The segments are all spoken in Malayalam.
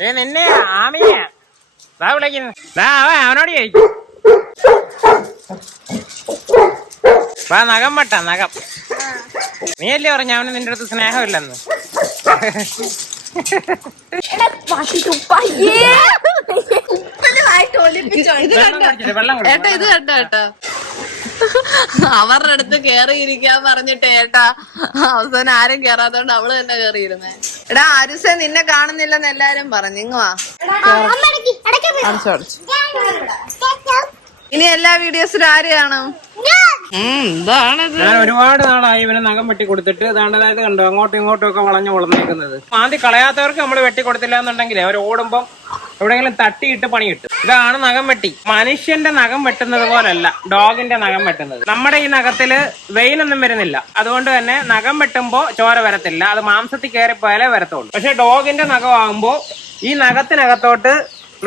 നിന്നെ ആമിയ വിളിക്കുന്നു. അവനോട് ചോദിക്കും. നഖം വെട്ടാ നഖം. നീയല്ലേ പറഞ്ഞ അവന് നിന്റെ അടുത്ത് സ്നേഹമില്ലെന്ന്. ഏട്ടാ ഇത് കണ്ടോ ഏട്ടാ, അവരുടെ അടുത്ത് കേറിയിരിക്കാൻ പറഞ്ഞിട്ട് ഏട്ടാ അവസാനം ആരും കേറാത്തോണ്ട് അവള് തന്നെ കേറിയിരുന്നേ. എടാ ആരുസേ നിന്നെ കാണുന്നില്ലെന്ന് എല്ലാരും പറഞ്ഞു. ഇങ്ങുവാ ഇനി എല്ലാ വീഡിയോസിലും ആര് കാണും? ഞാൻ ഒരുപാട് നാളായി ഇവനെ നഖം വെട്ടി കൊടുത്തിട്ട് അതായത് കണ്ടോ അങ്ങോട്ടും ഇങ്ങോട്ടും ഒക്കെ വളഞ്ഞു വളർന്നേക്കുന്നത്. ആദ്യം കളയാത്തവർക്ക് നമ്മൾ വെട്ടി കൊടുത്തില്ല എന്നുണ്ടെങ്കിൽ അവർ ഓടുമ്പം എവിടെയെങ്കിലും തട്ടിയിട്ട് പണി കിട്ടും. ഇതാണ് നഖം വെട്ടി. മനുഷ്യന്റെ നഖം വെട്ടുന്നത് പോലല്ല ഡോഗിന്റെ നഖം വെട്ടുന്നത്. നമ്മുടെ ഈ നഖത്തില് വെയിനൊന്നും വരുന്നില്ല, അതുകൊണ്ട് തന്നെ നഖം വെട്ടുമ്പോ ചോര വരത്തില്ല. അത് മാംസത്തിൽ കയറിപ്പോയാലേ വരത്തുള്ളൂ. പക്ഷെ ഡോഗിന്റെ നഖമാകുമ്പോ ഈ നഖത്തിനകത്തോട്ട്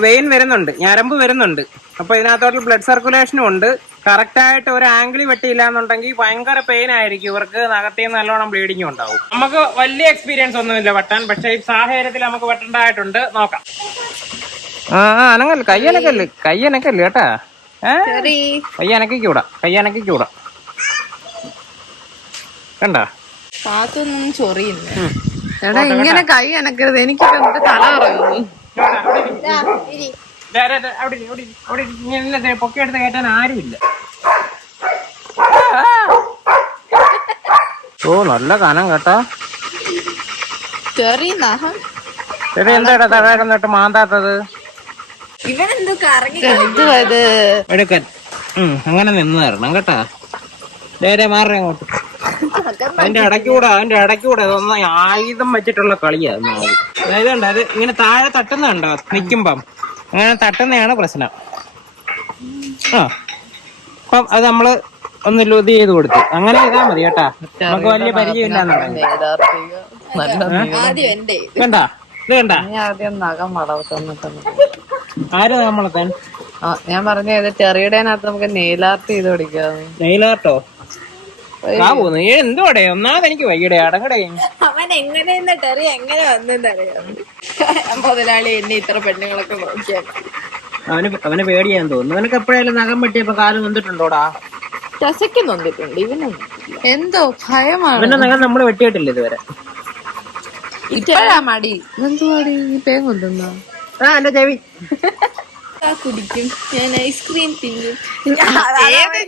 വെയിൻ വരുന്നുണ്ട്, ഞരമ്പ് വരുന്നുണ്ട്. അപ്പൊ ഇതിനകത്തോട്ട് ബ്ലഡ് സർക്കുലേഷനും ഉണ്ട്. കറക്റ്റ് ആയിട്ട് ഒരു ആംഗിൾ വെട്ടിയില്ല എന്നുണ്ടെങ്കിൽ ഭയങ്കര പെയിൻ ആയിരിക്കും ഇവർക്ക്. നഖത്തിൽ നിന്ന് നല്ലോണം ബ്ലീഡിങ് ഉണ്ടാവും. നമുക്ക് വലിയ എക്സ്പീരിയൻസ് ഒന്നുമില്ല വെട്ടാൻ, പക്ഷെ ഈ സാഹചര്യത്തിൽ നമുക്ക് വെട്ടേണ്ടതായിട്ടുണ്ട്. നോക്കാം. അനങ്ങല്ല, കയ്യനക്കല്ലേ കേട്ടാ. കയ്യനക്കൂടാ കണ്ടാ പാത്തൊന്നും ചൊറിയില്ല. എടാ ഇങ്ങനെ കൈ അനക്കരുത്, എനിക്ക് തല ഇറങ്ങുന്നു. പൊക്കെടുത്ത് കയറ്റാൻ ആരുമില്ല. ഓ നല്ല കനം കേട്ടാ. ചെറിയ നഖം. ചെറിയ എന്താ തടയിടന്നിട്ട് മാന്താത്തത്? എടുക്കാൻ അങ്ങനെ നിന്ന് തരണം കേട്ടാ. നേരെ മാറി അങ്ങോട്ട്. അതിന്റെ ഇടയ്ക്കൂടെ അതൊന്നും ആയുധം വെച്ചിട്ടുള്ള കളിയാ. അതായത് കണ്ട അത് ഇങ്ങനെ താഴെ തട്ടുന്നുണ്ടോ നിക്കുമ്പം, അങ്ങനെ തട്ടുന്നതാണ് പ്രശ്നം. അപ്പം അത് നമ്മള് ഒന്ന് ലൂത് ചെയ്ത് കൊടുത്തു. അങ്ങനെ ചെയ്താൽ മതി കേട്ടാ. നമുക്ക് വലിയ പരിചയമില്ലാന്നുണ്ടെങ്കിൽ. കണ്ടാ ഇത് കണ്ടാ ആര് നമ്മളെ ഞാൻ പറഞ്ഞ ചെറിയടേനകത്ത് നമുക്ക് നെയിൽ ആർട്ട് ചെയ്ത് പഠിക്കാം. നെയിൽ ആർട്ടോ? എന്തോടെ ഒന്നാമത് എനിക്ക് വൈകിടെ അടങ്ങടേ. അവൻ എങ്ങനെ ടെറി എങ്ങനെ വന്നെന്നറിയാം. മുതലാളി എന്നെ ഇത്ര പെണ്ണുങ്ങളൊക്കെ നോക്കിയാൽ അവന് പേടിയാൻ തോന്നുന്നു. അവനക്ക് എപ്പോഴായാലും നഖം വെട്ടിയപ്പോ കാലം നൊന്നിട്ടുണ്ടോടാ? ചസയ്ക്ക് നൊന്നിട്ടുണ്ട്. ഇവനൊന്നും എന്തോ ഭയമാണ്. ഇവന്റെ നഖം നമ്മള് വെട്ടിയിട്ടില്ല ഇതുവരെ. ഇപ്പോഴാ മടി. എന്ത് മടി? ഈ പേൻ കൊണ്ടുവന്നോ? എന്റെ ചെവി കുടിക്കും. ഞാൻ ഐസ്ക്രീം തിന്നും.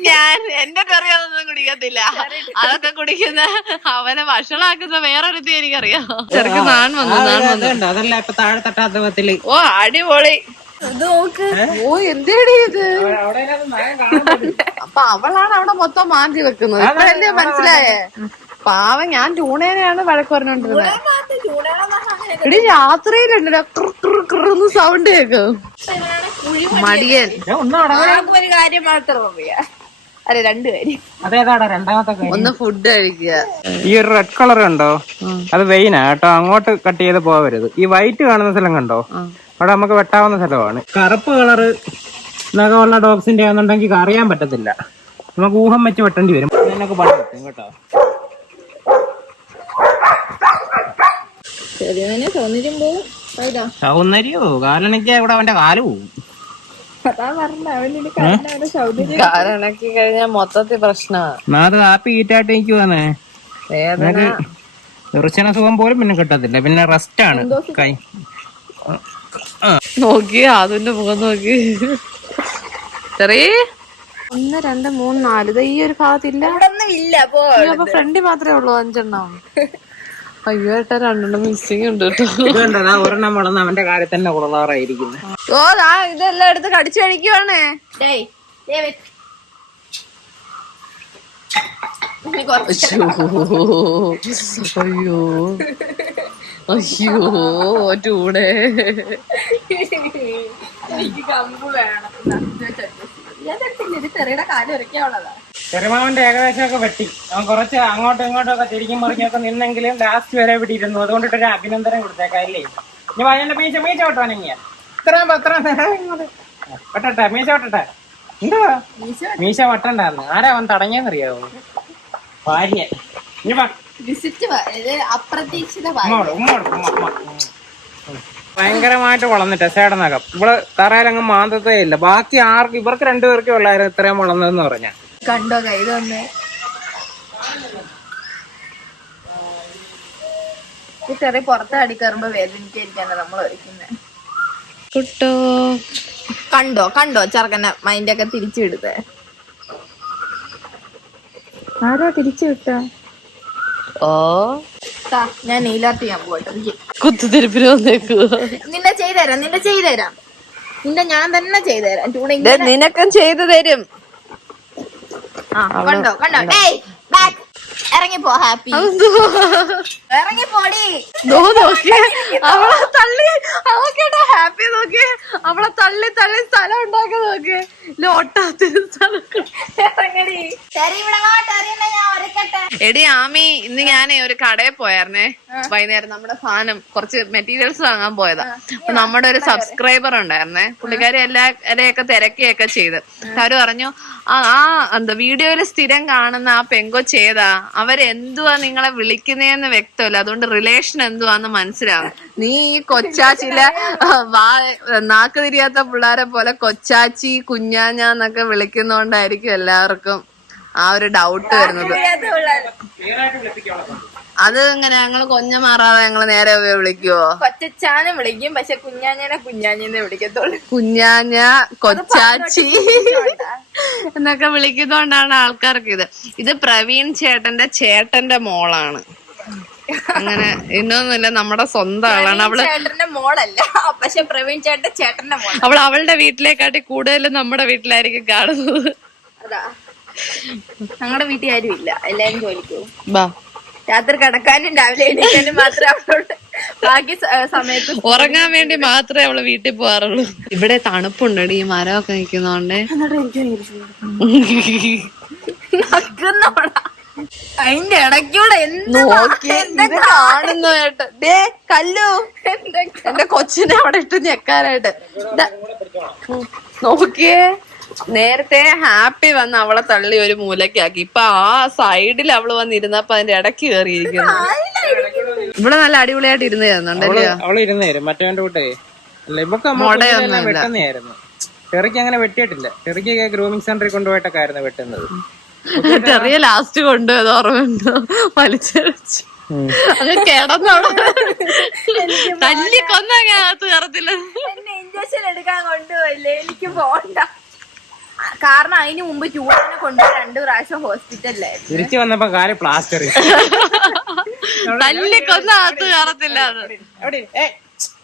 ഞാൻ എന്റെ കറിയൊന്നും കുടിക്കത്തില്ല. അതൊക്കെ കുടിക്കുന്ന അവനെ വഷളാക്കുന്ന വേറൊരുത്തി എനിക്കറിയാം. ചെറുക്ക് നാൺ വന്നു. അതല്ല ഇപ്പൊ താഴെ തട്ടാത്ത വിധത്തില്. ഓ അടിപൊളി. ഓ എന്തേടി ഇത്? അപ്പൊ അവളാണ് അവിടെ മൊത്തം മാന്തി വെക്കുന്നത്. ഇപ്പഴല്ലേ മനസ്സിലായേ? പാവം, ഞാൻ ടൂണേനെയാണ് വഴക്ക് പറഞ്ഞോണ്ടിരുന്നത്. ഇടി രാത്രിയിലുണ്ട് സൗണ്ട് കേക്കും. മടിയൻ. ഒരു കാര്യം മാത്രം പറയാ. അതെ, 2 കാര്യം. അതേതാടാ രണ്ടാമത്തെ കാര്യം? ഒന്ന് ഫുഡ് കഴിക്കുക. ഈ ഒരു റെഡ് കളർ കണ്ടോ? അത് വെയിനാ കേട്ടോ. അങ്ങോട്ട് കട്ട് ചെയ്ത് പോവരുത്. ഈ വൈറ്റ് കാണുന്ന സ്ഥലം കണ്ടോ? അവിടെ നമുക്ക് വെട്ടാവുന്ന സ്ഥലമാണ്. കറുപ്പ് കളറ് നഖമുള്ള ഡോഗ്സിന്റെ ആണെന്നുണ്ടെങ്കിൽ അറിയാൻ പറ്റത്തില്ല. നമുക്ക് ഊഹം വെച്ച് വെട്ടേണ്ടി വരും. അതിനൊക്കെ പണി കിട്ടും കേട്ടോ. സൗന്ദര്യോ കാലണയ്ക്ക് ഇവിടെ അവന്റെ കാല് പോവും. കാലണക്കി കഴിഞ്ഞാൽ മൊത്തത്തിൽ പ്രശ്നമാണ്. അത് ഹാപ്പി ഈറ്റായിട്ട് എനിക്ക് വന്നേ. ദർശന സുഖം പോലും പിന്നെ കിട്ടത്തില്ല. പിന്നെ റെസ്റ്റ് ആണ്. കൈ നോക്കി അതിന്റെ മുഖം നോക്കി. ചെറിയ 1 2 3 4 ഈ ഒരു ഭാഗത്തില്ല. അപ്പൊ ഫ്രണ്ടിൽ മാത്രമേ ഉള്ളൂ 5 എണ്ണം. അയ്യോ ഏട്ടാ 2 എണ്ണം മിസ്സിങ് ഉണ്ട് കേട്ടോ. ഒരെണ്ണം വളർന്ന് അവന്റെ കാര്യം തന്നെ കുളറായിരിക്കുന്നു. ഓ ഇതെല്ലാം എടുത്ത് കടിച്ചു കഴിക്കുവാണേ. അയ്യോ അയ്യോ ടൂടെ. ചെറുമാവന്റെ ഏകദേശമൊക്കെ വെട്ടി. അവൻ കുറച്ച് അങ്ങോട്ടും ഇങ്ങോട്ടും ഒക്കെ തിരിക്കും മറിഞ്ഞൊക്കെ നിന്നെങ്കിലും ലാസ്റ്റ് വരെ വിട്ടിരുന്നു. അതുകൊണ്ടിട്ടൊരു അഭിനന്ദനം കൊടുത്തേക്കല്ലേ. ഇനി വയലിന്റെ മീശ വെട്ടോനെങ്ങിയ വെട്ടട്ടെ, മീശ വെട്ടട്ടെ. എന്തുവാ മീശ വെട്ടണ്ടായിരുന്നു? ആരാ അവൻ തടഞ്ഞെന്നറിയാവോ? ഭാര്യ. ഇനി അപ്രതീക്ഷിത ഭയങ്കരമായിട്ട് വളർന്നിട്ട് ചേട്ടനകം ഇവിടെ തറയിലങ്ങ് മാന്തത്തേ ഇല്ല. ബാക്കി ആർക്കും ഇവർക്ക് രണ്ടുപേർക്കും ഉള്ളായിരുന്നു ഇത്രയും വളർന്നതെന്ന് പറഞ്ഞ. കണ്ടോ ഇതൊന്ന് ഈ ചെറിയ പുറത്ത് അടി കയറുമ്പോ വേദനിക്കായിരിക്കാണ് നമ്മൾ ഒരുക്കുന്നത്. കുട്ടോ കണ്ടോ കണ്ടോ ചെറുക്കനെ മൈൻഡൊക്കെ തിരിച്ചു വിടുതേ. ആരാ തിരിച്ചു വിട്ട? ഓ ഞാൻ നെയിലാർട്ട് ചെയ്യാൻ പോട്ടെ. കുത്തുതിരിപ്പിന് വന്നേക്കുവോ? നിന്നെ ചെയ്തുതരാം നിന്റെ ഞാൻ തന്നെ ചെയ്തുതരാം. നിനക്കും ചെയ്തു തരും. കണ്ടോ ഡേയ് ബാക്ക് ഇറങ്ങിപ്പോ. ഹാപ്പി ഇറങ്ങിപ്പോടി. അവളെ തള്ളി അവക്കേട്ടാ ഹാപ്പി നോക്കിയേ. അവളെ തള്ളി തള്ളി സ്ഥലം ഉണ്ടാക്കി നോക്കിയേ. ലോട്ടാത്തിന് സ്ഥലം. എടി ആമി, ഇന്ന് ഞാനേ ഒരു കടയിൽ പോയായിരുന്നേ വൈകുന്നേരം. നമ്മുടെ സാധനം കുറച്ച് മെറ്റീരിയൽസ് വാങ്ങാൻ പോയതാ. അപ്പൊ നമ്മുടെ ഒരു സബ്സ്ക്രൈബർ ഉണ്ടായിരുന്നേ. പുള്ളിക്കാരി എല്ലാരെയൊക്കെ തിരക്കിയൊക്കെ ചെയ്ത് അവര് പറഞ്ഞു എന്താ വീഡിയോയില് സ്ഥിരം കാണുന്ന ആ പെങ്കൊച്ചേതാ, അവരെന്തുവാ നിങ്ങളെ വിളിക്കുന്നതെന്ന് വ്യക്തമല്ല, അതുകൊണ്ട് റിലേഷൻ എന്തുവാന്ന് മനസ്സിലാവും. നീ ഈ കൊച്ചാച്ചിലെ നാക്ക് തിരിയാത്ത പിള്ളേരെ പോലെ കൊച്ചാച്ചി കുഞ്ഞാഞ്ഞാന്നൊക്കെ വിളിക്കുന്നോണ്ടായിരിക്കും എല്ലാവർക്കും ആ ഒരു ഡൗട്ട് വരുന്നത്. അത് ഇങ്ങനെ ഞങ്ങള് കൊഞ്ഞ മാറാതെ ഞങ്ങള് നേരെ വിളിക്കുവോ? കൊച്ചാനും വിളിക്കും, പക്ഷെ കുഞ്ഞാഞ്ഞെന്ന് വിളിക്കത്തുള്ളൂ. കുഞ്ഞാഞ്ഞ കൊച്ചാച്ചി എന്നൊക്കെ വിളിക്കുന്നോണ്ടാണ് ആൾക്കാർക്ക് ഇത് പ്രവീൺ ചേട്ടന്റെ മോളാണ്. അങ്ങനെ ഇന്നൊന്നുമില്ല, നമ്മുടെ സ്വന്തം ആളാണ് അവള്. ചേട്ടന്റെ മോളല്ല, പക്ഷെ പ്രവീൺ ചേട്ടന്റെ മോൾ. അവളുടെ വീട്ടിലേക്കാട്ടി കൂടുതലും നമ്മുടെ വീട്ടിലായിരിക്കും കാണുന്നത്. അതാ ഞങ്ങളുടെ വീട്ടിൽ ആരും ഇല്ല, എല്ലാരും ജോലിക്ക് പോകും. രാത്രി കിടക്കാനും രാവിലെ എണീക്കാനും മാത്രമേ അവളോട്, ബാക്കി സമയത്ത് ഉറങ്ങാൻ വേണ്ടി മാത്രമേ അവള് വീട്ടിൽ പോകാറുള്ളൂ. ഇവിടെ തണുപ്പുണ്ട്, ഈ മരമൊക്കെ നിൽക്കുന്നോണ്ട്. അതിന്റെ ഇടയ്ക്കൂടെ കാണുന്നു കേട്ടോ. ദേ കല്ലു, എന്റെ കൊച്ചിനെ അവിടെ ഇട്ട് ഞെക്കാനായിട്ട് നോക്കിയേ. നേരത്തെ ഹാപ്പി വന്ന് അവളെ തള്ളി ഒരു മൂലക്കാക്കി. ഇപ്പൊ ആ സൈഡിൽ അവള് വന്നിരുന്നപ്പോ അതിന്റെ ഇടയ്ക്ക് കയറിയിരിക്കുന്നു. ഇവിടെ നല്ല അടിപൊളിയായിട്ട് ഇരുന്ന് തരുന്നുണ്ടല്ലോ. അവള് ഇരുന്ന് തരും. മറ്റേ കൂട്ടേ വെട്ടുന്നതായിരുന്നു. ടെറിക്ക് അങ്ങനെ വെട്ടിയിട്ടില്ല. ടെറിക്ക് ഗ്രൂമിംഗ് സെന്ററിൽ കൊണ്ടുപോയിട്ടൊക്കെ ആയിരുന്നു വെട്ടുന്നത്. ചെറിയ ലാസ്റ്റ് കൊണ്ടുപോയത് ഓർമ്മയുണ്ടോ? വലിച്ചടിച്ച് അത് കിടന്നവിടെ തല്ലി കൊന്നകത്ത് കയറത്തില്ല. ഇഞ്ചക്ഷൻ എടുക്കാൻ കൊണ്ടുപോയില്ലേ, എനിക്ക് പോണ്ട. കാരണം അതിന് മുമ്പ് ചൂടിനെ കൊണ്ടുപോയി 2 പ്രാവശ്യം ഹോസ്പിറ്റലിലായിരുന്നു. തിരിച്ചു വന്നപ്പോ കാല് പ്ലാസ്റ്റർ തല്ലി കൊന്നകത്ത് കയറത്തില്ല.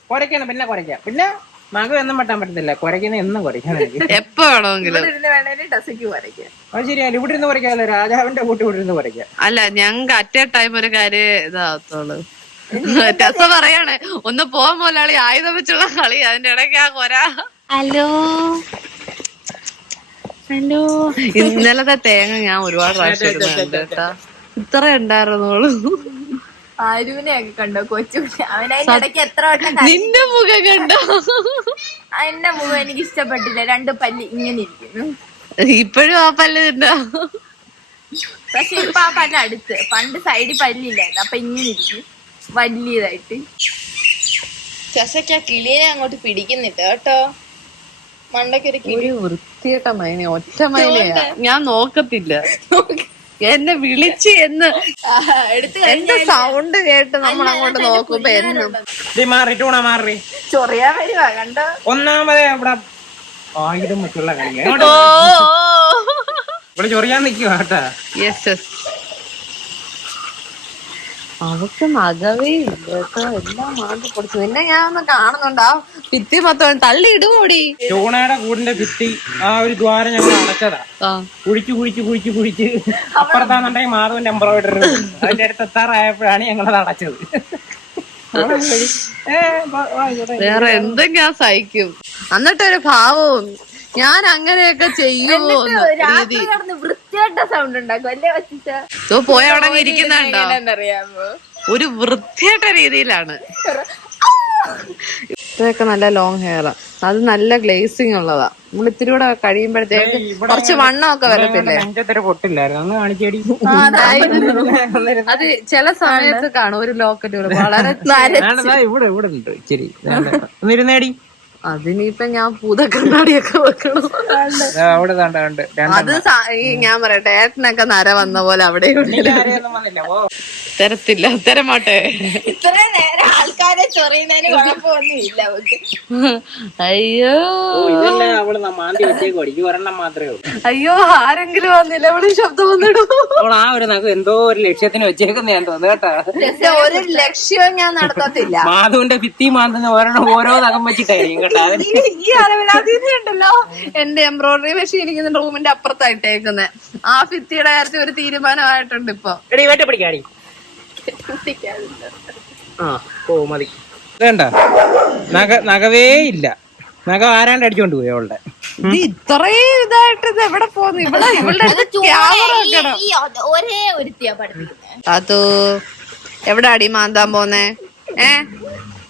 കുരയ്ക്കണം, പിന്നെ കുരയ്ക്കാം. പിന്നെ മകം എന്നും വെട്ടാൻ പറ്റത്തില്ല. കുരയ്ക്കുന്ന എന്നും കുരയ്ക്കാൻ എപ്പോ വേണമെങ്കിലും. അത് ശരിയല്ല, ഇവിടെ ഇരുന്ന് കുരയ്ക്കാമല്ലോ. രാജാവിന്റെ കൂട്ടി ഇവിടെ ഇരുന്ന് കുരയ്ക്കാം. അല്ല, ഞങ്ങക്ക് അറ്റ് എ ടൈം ഒരു കാര്യം ഇതാകത്തുള്ളൂ. ടെസ പറയണേ ഒന്ന് പോവാൻ മുതലാളി, ആയുധം വെച്ചുള്ള കളി. അതിന്റെ ഇടയ്ക്ക് ആ കൊര. Hello hello. ഇന്നലത്തെ തേങ്ങ ഞാൻ ഒരുപാട് പ്രാവശ്യം ഇടുന്നുണ്ട് കേട്ടാ. ഇത്ര ഉണ്ടായിരുന്നോളൂ. ആരുവിനെയൊക്കെ കണ്ടോ കൊച്ചുകുട്ടി? അവനതിന്റെ ഇടയ്ക്ക് എത്ര വട്ടം. നിന്റെ മുഖം കണ്ടോ? എന്റെ മുഖം എനിക്ക് ഇഷ്ടപ്പെട്ടില്ല. 2 പല്ല് ഇങ്ങനെ ഇരിക്കുന്നു. ഇപ്പോഴും ആ പല്ല് തിന്നോ? പക്ഷെ ഇപ്പൊ ആ പല്ല് അടുത്ത്. പണ്ട് സൈഡിൽ പല്ലില്ലായിരുന്നു, അപ്പൊ ഇങ്ങനെ ഇരിക്കും വലിയതായിട്ട്. ചെസയ്ക്ക് കിളിയെ അങ്ങോട്ട് പിടിക്കുന്നില്ല കേട്ടോ. മണ്ടയ്ക്കൊരു വൃത്തിയേട്ട മൈന, ഒറ്റ മൈനയാ. ഞാൻ നോക്കത്തില്ല. എന്നെ വിളിച്ച് എന്ന് എന്റെ സൗണ്ട് കേട്ട് നമ്മൾ അങ്ങോട്ട് നോക്കുമ്പോ എന്നും മാറി ചൊറിയാൻ വരുവാ കണ്ടോ. ഒന്നാമതേ ഇവിടെ ആയുധം വെച്ചുള്ള കളിയാ. ഇവിടെ ചൊറിയാൻ നിൽക്കുക കേട്ടാ. യെസ് അവക്ക് നഗവേ ഇല്ല കേട്ടോ. എല്ലാം മാറ്റി പൊടിച്ചു. നിന്നെ ഞാൻ ഒന്ന് കാണുന്നുണ്ട്. ആ ഭിത്തി മൊത്തം തള്ളി ഇടുകൂടി. ചൂണയുടെ കൂടിന്റെ ഭിത്തി ആ ഒരു ദ്വാരം ഞങ്ങൾ അടച്ചതാ. കുഴിച്ച് അപ്പുറത്താന്നുണ്ടെങ്കിൽ മാധവന്റെ എംബ്രോയിഡറി അതിന്റെ അടുത്ത് എത്താറായപ്പോഴാണ് ഞങ്ങളത് അടച്ചത്. വേറെ എന്തും ഞാൻ സഹിക്കും. എന്നിട്ടൊരു ഭാവവും ഞാൻ അങ്ങനെയൊക്കെ ചെയ്യുമോ രീതി. വൃത്തിയായിട്ട സൗണ്ട് ഉണ്ടാക്കും അല്ലേ വച്ചിച്ച. പോയ അവിടെ ഇരിക്കുന്നുണ്ടോ? ഒരു വൃത്തിയായിട്ട രീതിയിലാണ്. ഇതൊക്കെ നല്ല ലോങ് ഹെയറാ. അത് നല്ല ഗ്ലേസിങ് ഉള്ളതാ. നമ്മൾ ഇത്തിരി കൂടെ കഴിയുമ്പോഴത്തേക്ക് കുറച്ച് വണ്ണമൊക്കെ വരത്തില്ലേ? നെഞ്ചത്തൊരു പൊട്ടില്ലായിരുന്നു, ഒന്ന് കാണിച്ചേടി. അത് ചില സമയത്ത് കാണും ഒരു ലോക്കറ്റ് വളരെ ഇവിടെ ഇവിടെ ഉണ്ട് ഇച്ചിരി. ഒന്നിരുന്നേടി. അതിനിപ്പോ ഞാൻ പൂതക്കണ്ണാടിയൊക്കെ വെക്കണം. അവിടെ കണ്ട് അത് ഞാൻ പറയട്ടെ, ഏട്ടനൊക്കെ നര വന്ന പോലെ അവിടെ തരത്തില്ല, തരമാട്ടെ. ഇത്ര നേരം ആൾക്കാരെ ചൊറിയുന്നതിന് കുഴപ്പമൊന്നും ഇല്ല. അയ്യോ അവള് മാന്തി വെച്ചേക്കോ, എനിക്ക് ഒരെണ്ണം മാത്രമേ ഉള്ളൂ. അയ്യോ ആരെങ്കിലും വന്നില്ല, അവിടെ ശബ്ദം വന്നിടും. അവൾ ആ ഒരു നഖം എന്തോ ഒരു ലക്ഷ്യത്തിന് വെച്ചേക്കുന്ന ഞാൻ തോന്നുന്നു കേട്ടോ. ഒരു ലക്ഷ്യവും ഞാൻ നടത്തത്തില്ല. മാധുവിന്റെ ഭിത്തി മാന്തുന്ന ഓരോ നഖം വെച്ചിട്ടായിരിക്കും കേട്ടോ. ഈ അളവിലാതിണ്ടല്ലോ എന്റെ എംബ്രോയിഡറി മെഷീൻ ഇരിക്കുന്ന റൂമിന്റെ അപ്പുറത്തായിട്ടേക്കുന്നത്. ആ ഭിത്തിയുടെ കാര്യത്തിൽ ഒരു തീരുമാനമായിട്ടുണ്ട് ഇപ്പൊ. എടി വേട്ട പിടിക്കാടി. മതി. വേണ്ട, നഖവേ ഇല്ല. നഖം ആരാണ്ട് അടിച്ചോണ്ട് പോയി അവളുടെ. ഇത്രയും ഇതായിട്ട് ഇത് എവിടെ പോന്നു? ഇവളുടെ ഒരേ ഒരുത്തിയാ പഠിപ്പിക്കുന്നത്. അതോ എവിടെ അടി മാന്താൻ പോന്നേ?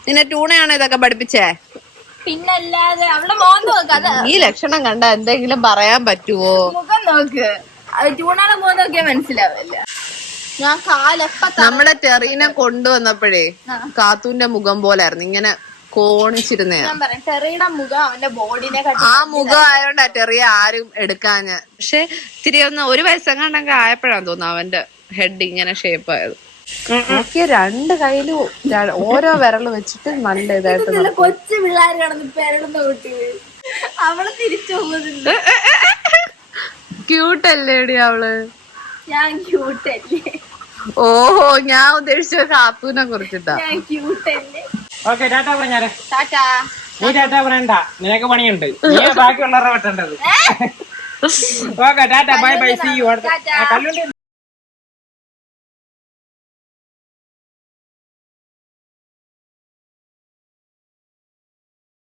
നിന്നെ ട്യൂണയാണോ ഇതൊക്കെ പഠിപ്പിച്ചേ? പിന്നല്ലാതെ അവളുടെ മോൻ നോക്ക്. അത് ഈ ലക്ഷണം കണ്ട എന്തെങ്കിലും പറയാൻ പറ്റുവോ? മുഖം നോക്ക്. അത് ട്യൂണാണ് മോൻ നോക്കിയാ മനസ്സിലാവില്ല. ഞാൻ നമ്മുടെ ടെറീനെ കൊണ്ടുവന്നപ്പോഴേ കാത്തൂന്റെ മുഖം പോലായിരുന്നു, ഇങ്ങനെ കോണിച്ചിരുന്നേ. ഞാൻ പറയാം, ടെറിയുടെ മുഖം അവന്റെ ബോഡിനെ ആ മുഖം ആയോണ്ടാ ടെറിയ ആരും എടുക്കാഞ്ഞ്. പക്ഷെ ഇത്തിരി ഒന്ന് ഒരു വയസ്സെങ്ങാണ്ടൊക്കെ ആയപ്പോഴാന്ന് തോന്നുന്നു അവന്റെ ഹെഡ് ഇങ്ങനെ ഷേപ്പ് ആയത്. നോക്കിയ രണ്ട് കയ്യിലും ഓരോ വിരല് വെച്ചിട്ട് നല്ല ഇതായിട്ട്. കൊച്ചു പിള്ളേർ കിടന്ന് പെരളുന്ന കുട്ടി അവള് തിരിച്ചു പോകുന്നില്ല. ക്യൂട്ടല്ലേടി അവള്? ഞാൻ ക്യൂട്ടല്ലേ? ഓഹോ, ഞാൻ ഉദ്ദേശിച്ച കാത്തൂനെ കുറിച്ചിട്ടാ. ഞാൻ ക്യൂട്ടല്ലേ? ഓക്കെ, ടാറ്റാ പറഞ്ഞാലേ. ടാറ്റാ. നീ ടാറ്റാ പറയണ്ട, നിനക്ക് പണിയുണ്ട്. നീ ബാക്കിയുള്ളവരെ വെട്ടേണ്ടത്. Okay, tata, bye bye, see U.